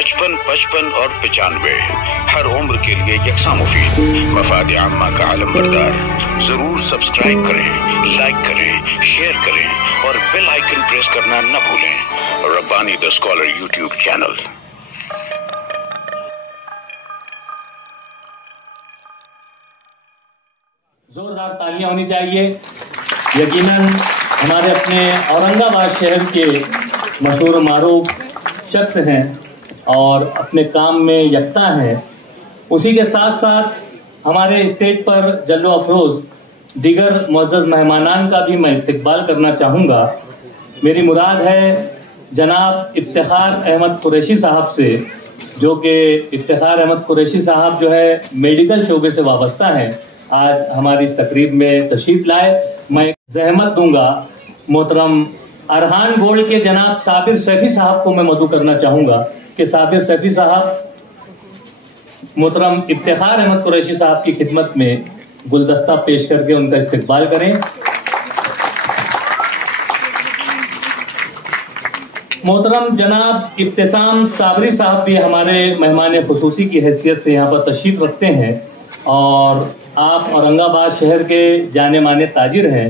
55, 55 और 95 हर उम्र के लिए यकसा मुफीद। मफाद आम्मा का आलम बरदार। जरूर सब्सक्राइब करें, लाइक करें, शेयर करें और बेल आइकन प्रेस करना न भूलें। Rabbani the scholar YouTube channel. जोरदार तालियां होनी चाहिए। यकीनन हमारे अपने औरंगाबाद शहर के मशहूर मारूफ शख्स हैं और अपने काम में यकता हैं। उसी के साथ साथ हमारे स्टेज पर जल्लो अफरोज दीगर मुअज़्ज़ज़ मेहमानान का भी मैं इस्तकबाल करना चाहूँगा। मेरी मुराद है जनाब इफ्तिखार अहमद कुरैशी साहब से, जो कि इफ्तिखार अहमद कुरैशी साहब जो है मेडिकल शोबे से वाबस्ता हैं। आज हमारी इस तकरीब में तशरीफ लाए। मैं जहमत दूंगा मोहतरम अरहान गोल्ड के जनाब साबिर सैफी साहब को मैं मदऊ करना चाहूँगा कि साबिर सैफी साहब मोहतरम इफ्तिखार अहमद कुरैशी साहब की खिदमत में गुलदस्ता पेश करके उनका इस्तकबाल करें। मोहतरम जनाब इब्तिसाम साबरी साहब भी हमारे मेहमान खुसूसी की हैसियत से यहाँ पर तशरीफ रखते हैं और आप औरंगाबाद शहर के जाने माने ताजिर हैं।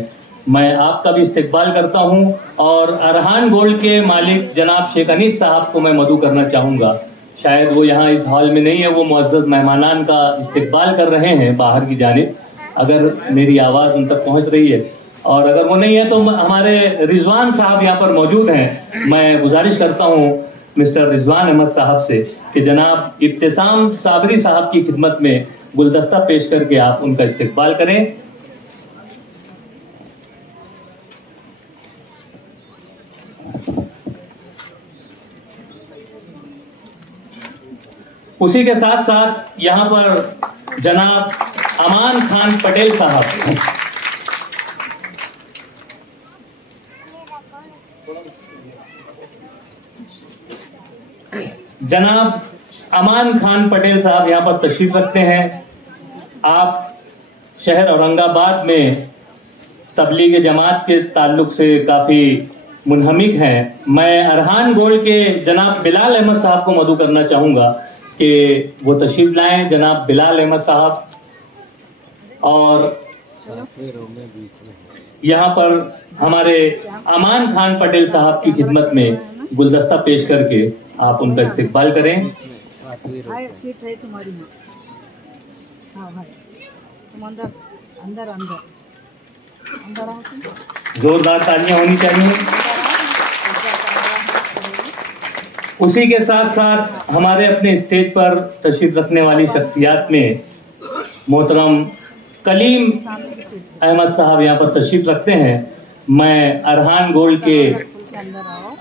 मैं आपका भी इस्तकबाल करता हूं और अरहान गोल्ड के मालिक जनाब शेख अनीस साहब को मैं मदऊ करना चाहूँगा। शायद वो यहाँ इस हॉल में नहीं है, वो मुअज़्ज़ज़ मेहमानान का इस्तकबाल कर रहे हैं बाहर की जानिब। अगर मेरी आवाज़ उन तक पहुँच रही है और अगर वो नहीं है तो हमारे रिजवान साहब यहाँ पर मौजूद हैं। मैं गुजारिश करता हूँ मिस्टर रिजवान अहमद साहब से कि जनाब इब्तिसाम साबरी साहब की खिदमत में गुलदस्ता पेश करके आप उनका इस्तकबाल करें। उसी के साथ साथ यहाँ पर जनाब अमान खान पटेल साहब, जनाब अमान खान पटेल साहब यहाँ पर तशरीफ रखते हैं। आप शहर औरंगाबाद में तबलीग जमात के ताल्लुक से काफ़ी मुनहमिक हैं। मैं अरहान गोल्ड के जनाब बिलाल अहमद साहब को मदऊ करना चाहूँगा कि वो तशरीफ लाएं। जनाब बिलाल अहमद साहब और यहाँ पर हमारे अमान खान पटेल साहब की खिदमत में गुलदस्ता पेश करके आप उनका इस्तकबाल करें। सीट है तुम्हारी में। हाँ भाई, तुम अंदर अंदर अंदर अंदर आओ तुम। जोरदार तालियां होनी चाहिए। उसी के साथ साथ हमारे अपने स्टेज पर तशरीफ रखने वाली शख्सियात में मोहतरम कलीम अहमद साहब यहाँ पर तशरीफ रखते हैं। मैं अरहान गोल्ड के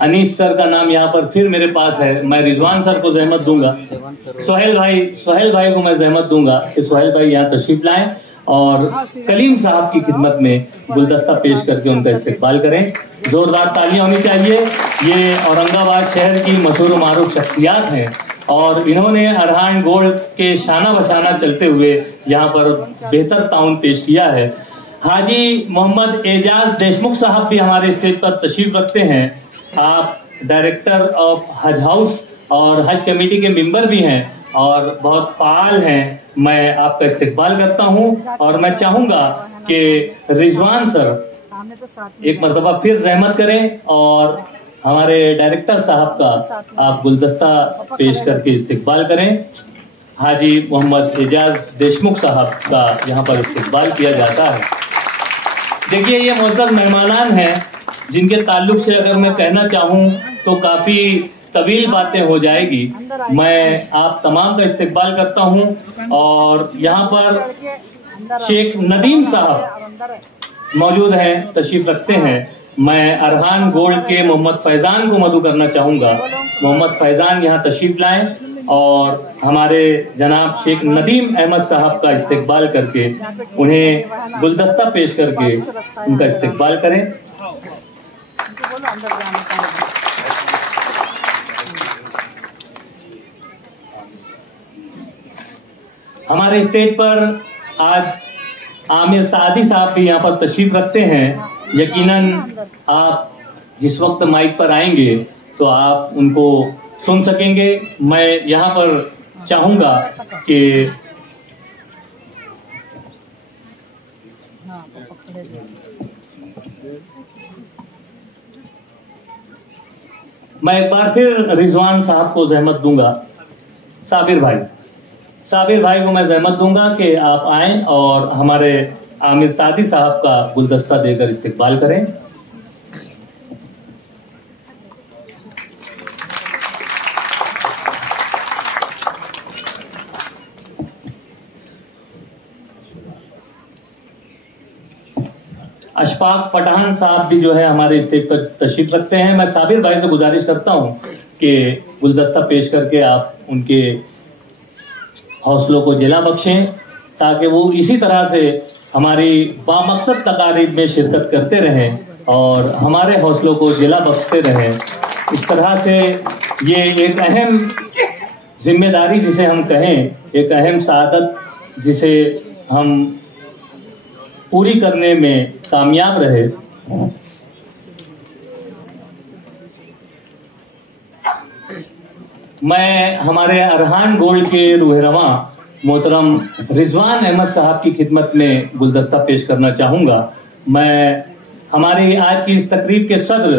अनीस सर का नाम यहाँ पर फिर मेरे पास है। मैं रिजवान सर को जहमत दूंगा, सोहेल भाई को मैं जहमत दूंगा कि सोहेल भाई यहाँ तशरीफ लाएं और कलीम साहब की खिदमत में गुलदस्ता पेश करके उनका इस्तकबाल करें। जोरदार तालियां होनी चाहिए। ये औरंगाबाद शहर की मशहूर मारूफ शख्सियात हैं और इन्होंने अरहान गोल्ड के शाना बशाना चलते हुए यहाँ पर बेहतर ताउन पेश किया है। हाजी मोहम्मद एजाज देशमुख साहब भी हमारे स्टेज पर तशरीफ रखते हैं। आप डायरेक्टर ऑफ हज हाउस और हज कमेटी के मेंबर भी हैं और बहुत फाल हैं। मैं आपका इस्तकबाल करता हूं और मैं चाहूंगा कि रिजवान सर एक मरतबा फिर जहमत करें और हमारे डायरेक्टर साहब का आप गुलदस्ता पेश करके इस्तकबाल करें। हाजी मोहम्मद एजाज देशमुख साहब का यहाँ पर इस्तकबाल किया जाता है। देखिए, ये मुअज़्ज़ज़ मेहमानान हैं जिनके ताल्लुक से अगर मैं कहना चाहूँ तो काफ़ी तवील बातें हो जाएगी। मैं आप तमाम का इस्तकबाल करता हूँ और यहाँ पर शेख नदीम साहब मौजूद हैं, तशरीफ रखते हैं। मैं अरहान गोल्ड के मोहम्मद फैज़ान को मदऊ करना चाहूँगा। मोहम्मद फैज़ान यहाँ तशरीफ लाएं और हमारे जनाब शेख नदीम अहमद साहब का इस्तकबाल करके उन्हें गुलदस्ता पेश करके उनका इस्तकबाल करें। हमारे स्टेज पर आज आमिर सादी साहब भी यहाँ पर तशरीफ रखते हैं। यकीनन आप जिस वक्त माइक पर आएंगे तो आप उनको सुन सकेंगे। मैं यहाँ पर चाहूंगा कि हाँ पकड़े दीजिए। मैं एक बार फिर रिजवान साहब को जहमत दूंगा, साबिर भाई को मैं जहमत दूंगा कि आप आएं और हमारे आमिर सादी साहब का गुलदस्ता देकर इस्तकबाल करें। अशफाक पठान साहब भी जो है हमारे स्टेज पर तशरीफ रखते हैं। मैं साबिर भाई से गुजारिश करता हूं कि गुलदस्ता पेश करके आप उनके हौसलों को जिला बख्शें, ताकि वो इसी तरह से हमारी बामकसद तकारीब में शिरकत करते रहें और हमारे हौसलों को जिला बख्शते रहें। इस तरह से ये एक अहम जिम्मेदारी जिसे हम कहें, एक अहम सआदत जिसे हम पूरी करने में कामयाब रहे। मैं हमारे अरहान गोल्ड के रूहरवा मोहतरम रिजवान अहमद साहब की खिदमत में गुलदस्ता पेश करना चाहूँगा। मैं हमारी आज की इस तकरीब के सदर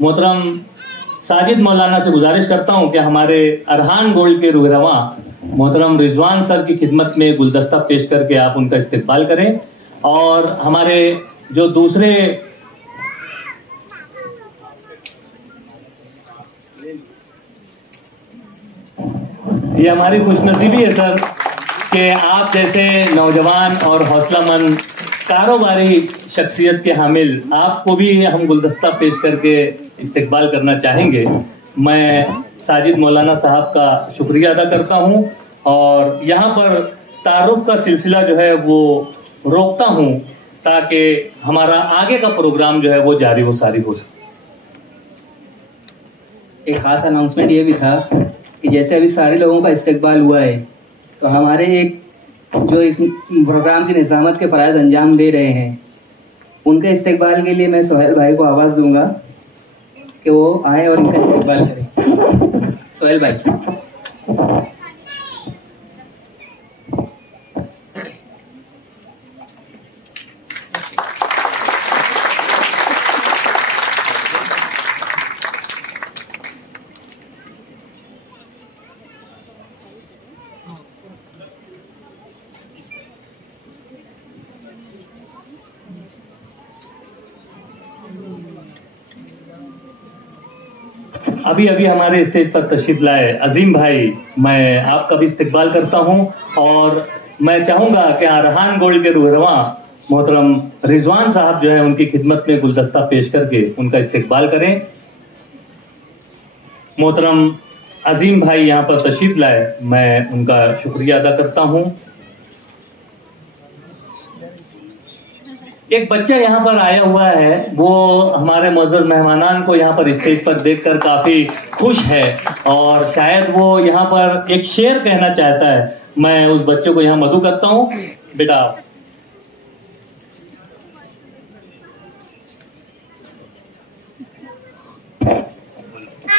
मोहतरम साजिद मौलाना से गुजारिश करता हूँ कि हमारे अरहान गोल्ड के रूहरवा मोहतरम रिजवान सर की खिदमत में गुलदस्ता पेश करके आप उनका इस्तकबाल करें। और हमारे जो दूसरे ये हमारी खुशनसीबी है सर कि आप जैसे नौजवान और हौसलामंद कारोबारी शख्सियत के हामिल, आपको भी हम गुलदस्ता पेश करके इस्तकबाल करना चाहेंगे। मैं साजिद मौलाना साहब का शुक्रिया अदा करता हूं और यहाँ पर तारुफ का सिलसिला जो है वो रोकता हूं ताकि हमारा आगे का प्रोग्राम जो है वो जारी व सारी हो सके। एक खास अनाउंसमेंट ये भी था कि जैसे अभी सारे लोगों का इस्तकबाल हुआ है, तो हमारे एक जो इस प्रोग्राम की निज़ामत के फ़राइज़ अंजाम दे रहे हैं, उनके इस्तकबाल के लिए मैं सोहेल भाई को आवाज़ दूंगा कि वो आए और इनका इस्तकबाल करें। सोहेल भाई। अभी अभी हमारे स्टेज पर तशरीफ लाए अजीम भाई, मैं आपका भी इस्तकबाल करता हूं और मैं चाहूंगा कि अरहान गोल्ड के रूहरवा मोहतरम रिजवान साहब जो है उनकी खिदमत में गुलदस्ता पेश करके उनका इस्तकबाल करें। मोहतरम अजीम भाई यहाँ पर तशरीफ लाए, मैं उनका शुक्रिया अदा करता हूं। एक बच्चा यहाँ पर आया हुआ है, वो हमारे मुअज़्ज़ज़ मेहमानान को यहाँ पर स्टेज पर देखकर काफी खुश है और शायद वो यहाँ पर एक शेर कहना चाहता है। मैं उस बच्चे को यहाँ मदऊ करता हूँ। बेटा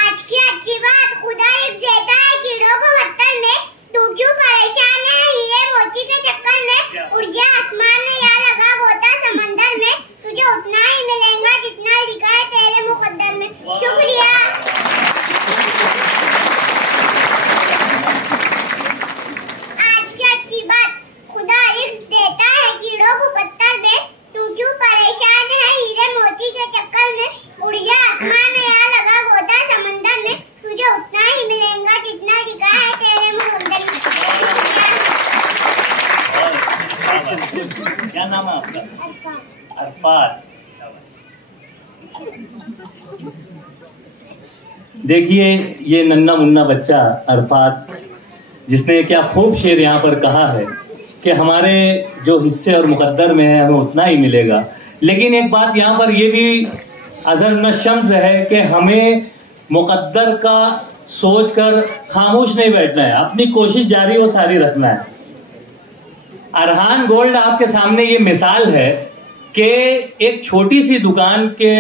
आज की अच्छी बात, खुदा रिज़्क़ देता है कीड़ों को पत्थर में, तू क्यों परेशान है हीरे मोती के चक्कर में, उड़ जा आसमान में या लगा गोता समंदर में, तुझे उतना ही मिलेगा जितना लिखा है तेरे मुकद्दर में। शुक्रिया। आज की अच्छी बात, खुदा रिज़्क़ देता है कीड़ों को पत्थर में, तू क्यों परेशान है हीरे मोती के चक्कर में, उड़ जा आसमान में या लगा गोता समंदर में, तुझे उतना ही मिलेगा जितना लिखा है तेरे मुकद्दर में। क्या नाम है आपका? अरफात। देखिए ये नन्ना मुन्ना बच्चा अरफात, जिसने क्या खूब शेर यहाँ पर कहा है कि हमारे जो हिस्से और मुकद्दर में है हमें उतना ही मिलेगा। लेकिन एक बात यहाँ पर ये भी अज़र न शम्स है कि हमें मुकद्दर का सोचकर खामोश नहीं बैठना है, अपनी कोशिश जारी व सारी रखना है। अरहान गोल्ड आपके सामने ये मिसाल है कि एक छोटी सी दुकान के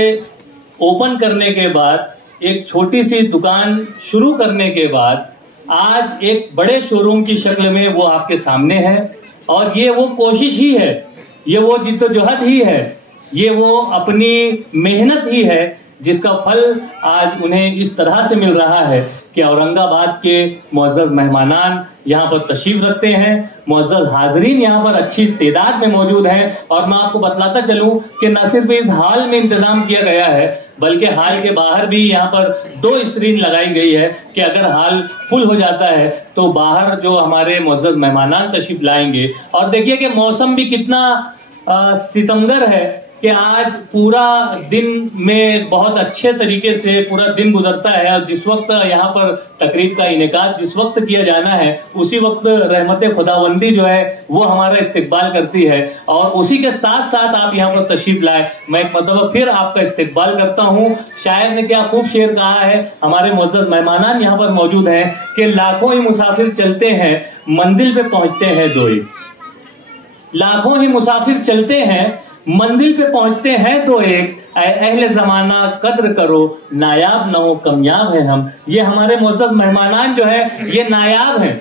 ओपन करने के बाद एक छोटी सी दुकान शुरू करने के बाद आज एक बड़े शोरूम की शक्ल में वो आपके सामने है, और ये वो कोशिश ही है, ये वो जिद्दोजहद ही है, ये वो अपनी मेहनत ही है जिसका फल आज उन्हें इस तरह से मिल रहा है कि औरंगाबाद के मुअज़्ज़ज़ मेहमानान यहाँ पर तशरीफ रखते हैं, मुअज़्ज़ज़ हाज़रीन यहाँ पर अच्छी तादाद में मौजूद हैं। और मैं आपको बतलाता चलूं कि न सिर्फ इस हाल में इंतजाम किया गया है बल्कि हाल के बाहर भी यहाँ पर 2 स्क्रीन लगाई गई है कि अगर हाल फुल हो जाता है तो बाहर जो हमारे मुअज़्ज़ज़ मेहमानान तशरीफ लाएंगे। और देखिए कि मौसम भी कितना सितमगर है कि आज पूरा दिन में बहुत अच्छे तरीके से पूरा दिन गुजरता है, और जिस वक्त यहाँ पर तकरीब का इनेकाद जिस वक्त किया जाना है उसी वक्त रहमत खुदावंदी जो है वो हमारा इस्तकबाल करती है, और उसी के साथ साथ आप यहाँ पर तशरीफ लाए। मैं एक मरतबा फिर आपका इस्तकबाल करता हूँ। शायर ने क्या खूब शेर कहा है, हमारे मुअज़्ज़ज़ मेहमानान यहाँ पर मौजूद हैं कि लाखों ही मुसाफिर चलते हैं मंजिल पे पहुंचते हैं दो एक, लाखों ही मुसाफिर चलते हैं मंजिल पे पहुंचते हैं तो एक, अहले जमाना कद्र करो नायाब न हो कमयाब है हम। ये हमारे मुअज़्ज़ज़ मेहमानान जो है ये नायाब हैं,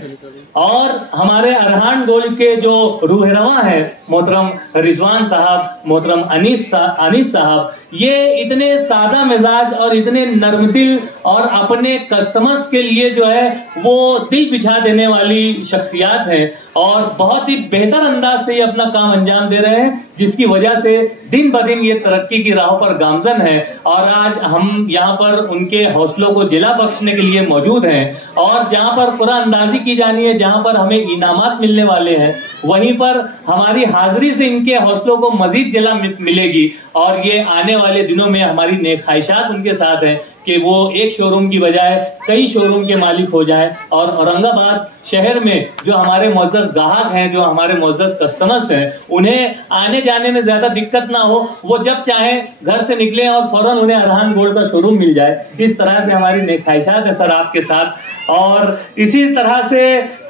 और हमारे अरहान गोल्ड के जो रूहरवा है मोहतरम रिजवान साहब, मोहतरम अनीस साहब, ये इतने सादा मिजाज और इतने नरम दिल और अपने कस्टमर्स के लिए जो है वो दिल बिछा देने वाली शख्सियत हैं, और बहुत ही बेहतर अंदाज से ये अपना काम अंजाम दे रहे हैं, जिसकी वजह से दिन ब दिन ये तरक्की की राहों पर गामजन है। और आज हम यहाँ पर उनके हौसलों को जिला बख्शने के लिए मौजूद हैं, और जहाँ पर कुरान अंदाजी की जानी है, जहाँ पर हमें इनामात मिलने वाले हैं, वहीं पर हमारी हाजिरी से इनके हौसलों को मजीद जिला मिलेगी। और ये आने वाले दिनों में हमारी नेक ख्वाहिशात उनके साथ हैं कि वो एक शोरूम की बजाय कई शोरूम के मालिक हो जाएं, और औरंगाबाद शहर में जो हमारे मुअज़्ज़ज़ गाहक हैं, जो हमारे मुअज़्ज़ज़ कस्टमर्स हैं, उन्हें आने जाने में ज्यादा दिक्कत ना हो, वो जब चाहे घर से निकले और फौरन उन्हें अरहान गोल्ड का शोरूम मिल जाए। इस तरह से हमारी नेक ख्वाहिशात है सर आपके साथ। और इसी तरह से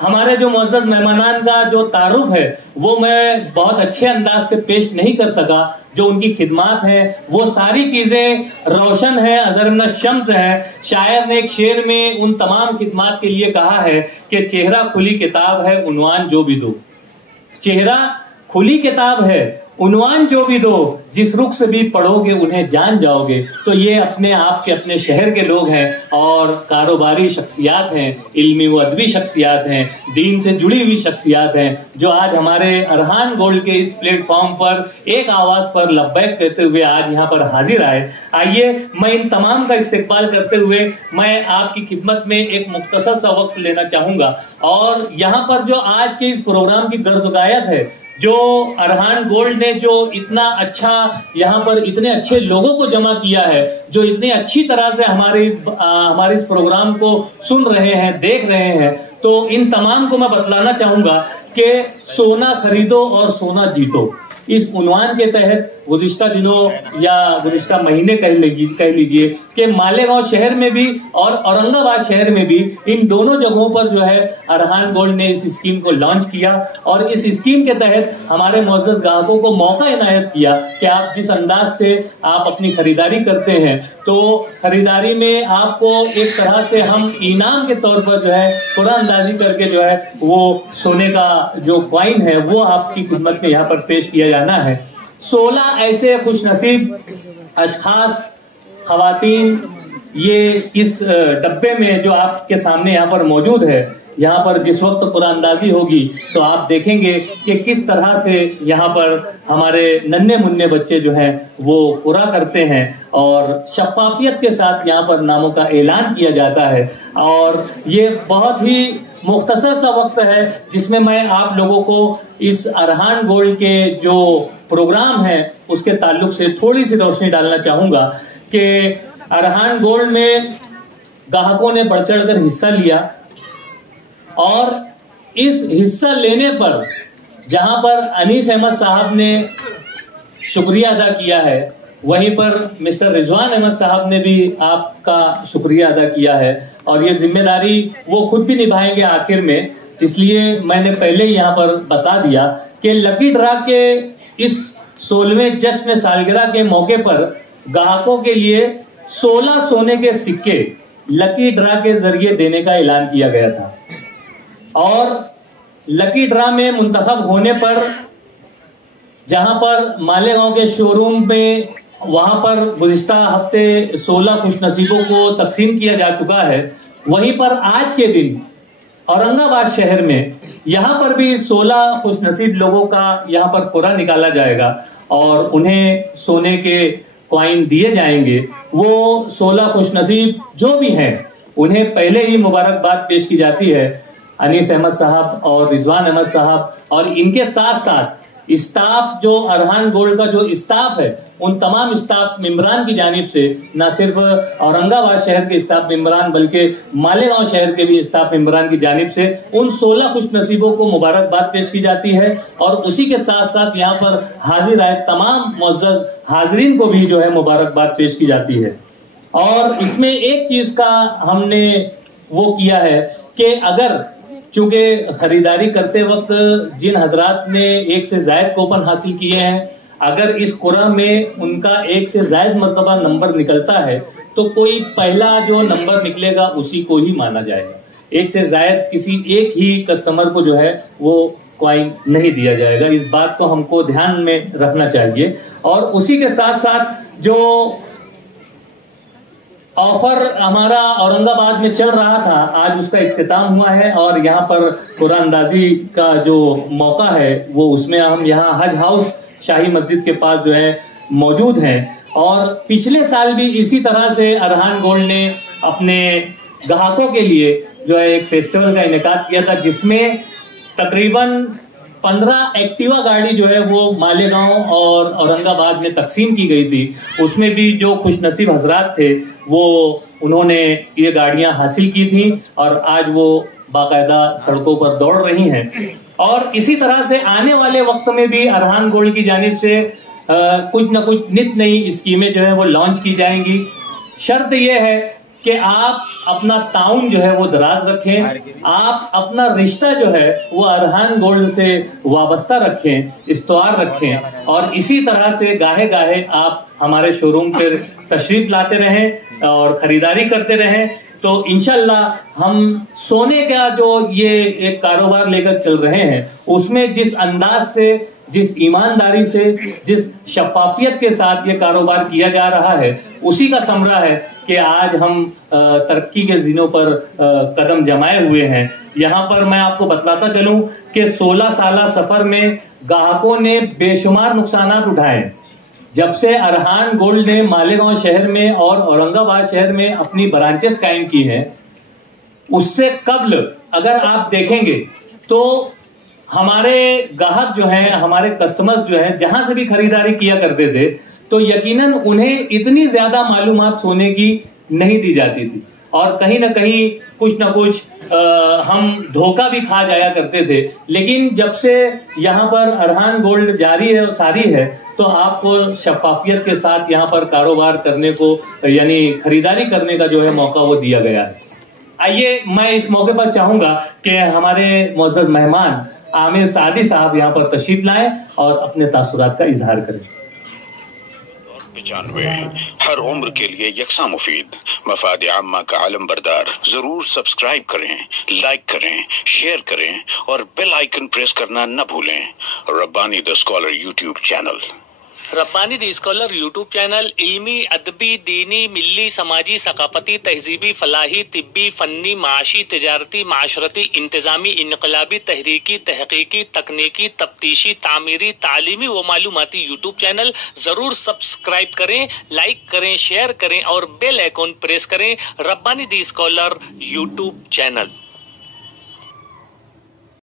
हमारे जो मुअज़्ज़ज़ मेहमानान का जो तारुफ है वो मैं बहुत अच्छे अंदाज से पेश नहीं कर सका। जो उनकी खिदमात हैं वो सारी चीजें रोशन है, अज़र शम्स है। शायर ने एक शेर में उन तमाम खिदमात के लिए कहा है कि चेहरा खुली किताब है उन्वान जो भी दो, चेहरा खुली किताब है उन्वान जो भी दो, जिस रुख से भी पढ़ोगे उन्हें जान जाओगे। तो ये अपने आप के अपने शहर के लोग हैं, और कारोबारी शख्सियात हैं, इल्मी व अदबी शख्सियात हैं, दीन से जुड़ी हुई शख्सियात हैं, जो आज हमारे अरहान गोल्ड के इस प्लेटफॉर्म पर एक आवाज पर लब्बैक कहते हुए आज यहाँ पर हाजिर आए। आइए मैं इन तमाम का इस्तकबाल करते हुए मैं आपकी खिदमत में एक मुख्तसर सा वक्त लेना चाहूंगा। और यहाँ पर जो आज के इस प्रोग्राम की गर्ज़-ओ-गायत है, जो अरहान गोल्ड ने जो इतना अच्छा यहाँ पर इतने अच्छे लोगों को जमा किया है, जो इतनी अच्छी तरह से हमारे इस प्रोग्राम को सुन रहे हैं, देख रहे हैं, तो इन तमाम को मैं बतलाना चाहूंगा कि सोना खरीदो और सोना जीतो, इस उन्वान के तहत गुज़िश्ता दिनों या गुज़िश्ता महीने कह लीजिए कि मालेगांव शहर में भी और औरंगाबाद शहर में भी इन दोनों जगहों पर जो है अरहान गोल्ड ने इस स्कीम को लॉन्च किया, और इस स्कीम के तहत हमारे मुअज़्ज़ज़ ग्राहकों को मौका इनायत किया कि आप जिस अंदाज से आप अपनी खरीदारी करते हैं, तो खरीदारी में आपको एक तरह से हम इनाम के तौर पर जो है कुरान अंदाजी करके जो है वो सोने का जो कॉइन है वो आपकी खिदमत में यहाँ पर पेश किया जाना है। 16 ऐसे खुशनसीब अशखास खवातीन ये इस डब्बे में जो आपके सामने यहाँ पर मौजूद है, यहाँ पर जिस वक्त कुरान अंदाजी होगी तो आप देखेंगे कि किस तरह से यहाँ पर हमारे नन्हे मुन्ने बच्चे जो हैं वो कुरा करते हैं, और शफाफियत के साथ यहाँ पर नामों का ऐलान किया जाता है। और ये बहुत ही मुख्तसर सा वक्त है जिसमें मैं आप लोगों को इस अरहान गोल्ड के जो प्रोग्राम है उसके ताल्लुक से थोड़ी सी रोशनी डालना चाहूंगा कि अरहान गोल्ड में ग्राहकों ने बढ़ चढ़ कर हिस्सा लिया, और इस हिस्सा लेने पर जहां पर अनीस अहमद साहब ने शुक्रिया अदा किया है, वहीं पर मिस्टर रिजवान अहमद साहब ने भी आपका शुक्रिया अदा किया है, और ये जिम्मेदारी वो खुद भी निभाएंगे आखिर में। इसलिए मैंने पहले ही यहाँ पर बता दिया कि लकी ड्रा के इस 16वें जश्न सालगिरह के मौके पर ग्राहकों के लिए 16 सोने के सिक्के लकी ड्रा के जरिए देने का ऐलान किया गया था और लकी ड्रा में मुंतखब होने पर जहां पर मालेगांव के शोरूम में वहां पर गुज़िश्ता हफ्ते 16 खुशनसीबों को तकसीम किया जा चुका है, वहीं पर आज के दिन औरंगाबाद शहर में यहाँ पर भी 16 खुशनसीब लोगों का यहाँ पर कोरा निकाला जाएगा और उन्हें सोने के कॉइन दिए जाएंगे। वो 16 खुशनसीब जो भी हैं उन्हें पहले ही मुबारकबाद पेश की जाती है, अनीस अहमद साहब और रिजवान अहमद साहब और इनके साथ साथ स्टाफ जो अरहान गोल्ड का जो स्टाफ है उन तमाम स्टाफ मेंबरान की जानिब से न सिर्फ औरंगाबाद शहर के स्टाफ मेंबरान बल्कि मालेगांव शहर के भी स्टाफ मेंबरान की जानिब से उन 16 खुशनसीबों को मुबारकबाद पेश की जाती है और उसी के साथ साथ यहाँ पर हाजिर आए तमाम मुअज़्ज़ज़ हाज़रीन को भी जो है मुबारकबाद पेश की जाती है। और इसमें एक चीज का हमने वो किया है कि अगर चूंकि खरीदारी करते वक्त जिन हजरात ने एक से ज्यादा कूपन हासिल किए हैं, अगर इस कुरा में उनका एक से ज्यादा मर्तबा नंबर निकलता है तो कोई पहला जो नंबर निकलेगा उसी को ही माना जाएगा। एक से ज्यादा किसी एक ही कस्टमर को जो है वो कॉइन नहीं दिया जाएगा। इस बात को हमको ध्यान में रखना चाहिए। और उसी के साथ साथ जो ऑफर हमारा औरंगाबाद में चल रहा था, आज उसका इख्तिताम हुआ है और यहाँ पर कुरान अंदाजी का जो मौका है वो उसमें हम यहाँ हज हाउस शाही मस्जिद के पास जो है मौजूद हैं। और पिछले साल भी इसी तरह से अरहान गोल्ड ने अपने ग्राहकों के लिए जो है एक फेस्टिवल का इनेकाद किया था जिसमें तकरीबन 15 एक्टिवा गाड़ी जो है वो मालेगांव और औरंगाबाद में तकसीम की गई थी। उसमें भी जो खुशनसीब हजरात थे वो उन्होंने ये गाड़ियां हासिल की थी और आज वो बाकायदा सड़कों पर दौड़ रही हैं। और इसी तरह से आने वाले वक्त में भी अरहान गोल्ड की जानिब से कुछ न कुछ नित नई स्कीमें जो है वो लॉन्च की जाएंगी। शर्त ये है कि आप अपना ताउन जो है वो दराज रखें, आप अपना रिश्ता जो है वो अरहान गोल्ड से वाबस्ता रखें, इस्तवार रखें और इसी तरह से गाहे गाहे आप हमारे शोरूम पर तशरीफ लाते रहें और खरीदारी करते रहें। तो इंशाल्लाह हम सोने का जो ये एक कारोबार लेकर चल रहे हैं उसमें जिस अंदाज से, जिस ईमानदारी से, जिस शफाफियत के साथ ये कारोबार किया जा रहा है उसी का समरा है कि आज हम तरक्की के ज़ीनों पर कदम जमाए हुए हैं। यहाँ पर मैं आपको बतलाता चलूं कि 16 साला सफर में ग्राहकों ने बेशुमार नुकसानात उठाए। जब से अरहान गोल्ड ने मालेगांव शहर में और औरंगाबाद शहर में अपनी ब्रांचेस कायम की हैं, उससे कबल अगर आप देखेंगे तो हमारे ग्राहक जो हैं, हमारे कस्टमर्स जो हैं, जहां से भी खरीदारी किया करते थे तो यकीनन उन्हें इतनी ज्यादा मालूमात सोने की नहीं दी जाती थी और कहीं ना कहीं कुछ ना कुछ हम धोखा भी खा जाया करते थे। लेकिन जब से यहाँ पर अरहान गोल्ड जारी है और सारी है तो आपको शफाफियत के साथ यहाँ पर कारोबार करने को यानी खरीदारी करने का जो है मौका वो दिया गया है। आइए मैं इस मौके पर चाहूंगा कि हमारे मुअज़्ज़ज़ मेहमान आमिर सादी साहब यहाँ पर तशरीफ लाएं और अपने तासुरात का इजहार करें। 95 हर उम्र के लिए यकसा मुफीद, मफाद आम्मा का आलम बरदार। जरूर सब्सक्राइब करें, लाइक करें, शेयर करें और बेल आइकन प्रेस करना न भूलें। Rabbani the scholar YouTube channel. Rabbani the scholar YouTube channel इल्मी, अदबी, दीनी, मिल्ली, समाजी, सकाफती, तहजीबी, फलाही, तिब्बी, फन्नी, माशी, तिजारती, माशरती, इंतजामी, इनकलाबी, तहरीकी, तहकीकी, तकनीकी, तफ्तीशी, तामीरी, तालीमी व मालूमाती यूट्यूब चैनल जरूर सब्सक्राइब करें, लाइक करें, शेयर करें और बेल आइकन प्रेस करें। Rabbani the scholar YouTube channel.